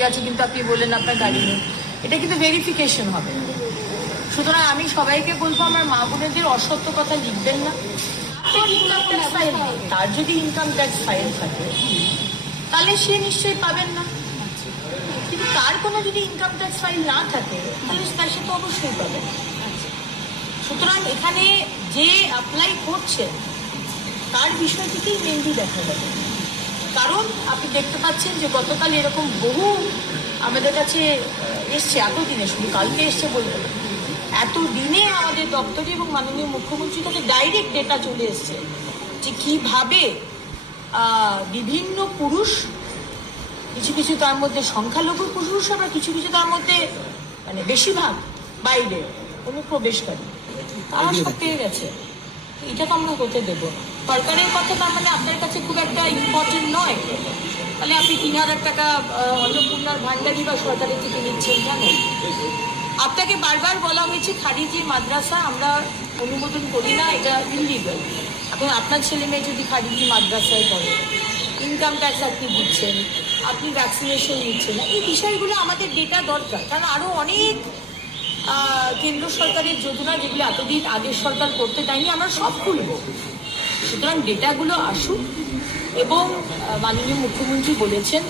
আছে কিন্তু আপনি বললেন আপনার গাড়ি নেই, এটা কিন্তু ভেরিফিকেশন হবে। সুতরাং আমি সবাইকে বলবো আমার মা বোনেদের অসত্য কথা লিখবেন না। তার যদি ইনকাম ট্যাক্স ফাইল থাকে তাহলে সে নিশ্চয়ই পাবেন না, কিন্তু তার কোনো যদি ইনকাম ট্যাক্স ফাইল না থাকে তাহলে সে তো অবশ্যই পাবেন। সুতরাং এখানে যে অ্যাপ্লাই করছে তার বিষয়টিকেই মেনলি দেখা যাবে। কারণ আপনি দেখতে পাচ্ছেন যে গতকাল এরকম বহু আমাদের কাছে এসছে, এতদিনে, শুধু কালকে এসছে বলবো, এতদিনে আমাদের দপ্তরে এবং মাননীয় মুখ্যমন্ত্রীর কাছে ডাইরেক্ট ডেটা চলে এসছে যে কীভাবে বিভিন্ন পুরুষ, কিছু কিছু তার মধ্যে সংখ্যালঘু পুরুষ, আবার কিছু কিছু তার মধ্যে মানে বেশিরভাগ বাইরে অনুপ্রবেশকারী, তারা সব পেয়ে গেছে। এটা তো আমরা হতে দেবো না। সরকারের কথা তার মানে আপনার কাছে খুব একটা ইম্পর্টেন্ট নয়, তাহলে আপনি ৩,০০০ টাকা অন্নপূর্ণার ভান্ডারি বা সরকারের থেকে নিচ্ছেন কেন? আপনাকে বারবার বলা হয়েছে খারিজি মাদ্রাসা আমরা অনুমোদন করি না, এটা ইলিগাল। এখন আপনার ছেলে মেয়ে যদি খারিজি মাদ্রাসায় পড়ে, ইনকাম ট্যাক্স আপনি দিচ্ছেন, আপনি ভ্যাকসিনেশন নিচ্ছেন না, এই বিষয়গুলো আমাদের ডেটা দরকার। কারণ আরও অনেক কেন্দ্র সরকারের যোজনা যেগুলো এতদিন আগের সরকার করতে দেয়নি, আমরা সব খুলব। সুতরাং ডেটাগুলো আসুক এবং মাননীয় মুখ্যমন্ত্রী বলেছেন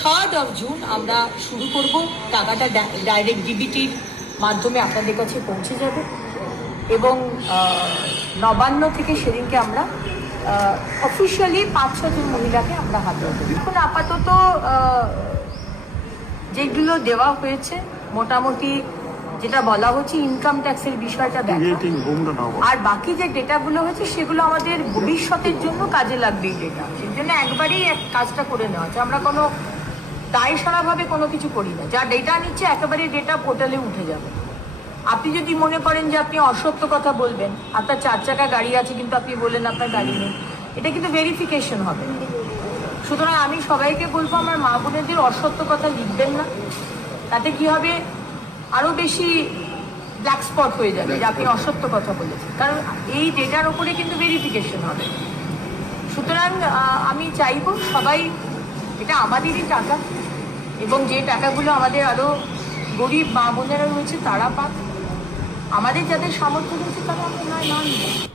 3rd জুন আমরা শুরু করব। টাকাটা ডাইরেক্ট ডিবিটির মাধ্যমে আপনাদের কাছে পৌঁছে যাবে এবং নবান্ন থেকে সেদিনকে আমরা অফিসিয়ালি 5-6 জন মহিলাকে আমরা হাতে দেবো। এখন আপাতত যেগুলো দেওয়া হয়েছে মোটামুটি যেটা বলা হচ্ছে ইনকাম ট্যাক্সের বিষয়টা দেখা, আর বাকি যে ডেটাগুলো হচ্ছে সেগুলো আমাদের ভবিষ্যতের জন্য কাজে লাগবে। এই ডেটা সেই জন্য একবারেই কাজটা করে নেওয়া হচ্ছে। আমরা কোনো দায়সারাভাবে কোনো কিছু করি না, যা ডেটা নিচ্ছে একেবারে ডেটা পোর্টালে উঠে যাবে। আপনি যদি মনে করেন যে আপনি অসত্য কথা বলবেন, আপনার 4 চাকা গাড়ি আছে কিন্তু আপনি বললেন আপনার গাড়ি নেই, এটা কিন্তু ভেরিফিকেশন হবে। সুতরাং আমি সবাইকে বলবো আমার মা বোনেদের অসত্য কথা লিখবেন না, তাতে কি হবে আরও বেশি ব্ল্যাক স্পট হয়ে যাবে যে আপনি অসত্য কথা বলেছেন, কারণ এই ডেটার ওপরে কিন্তু ভেরিফিকেশন হবে। সুতরাং আমি চাইবো সবাই, এটা আমাদেরই টাকা এবং যে টাকাগুলো আমাদের আরও গরিব মা বোনেরা রয়েছে তারা পাক, আমাদের যাদের সামর্থ্য রয়েছে তারা আমরা না নিই।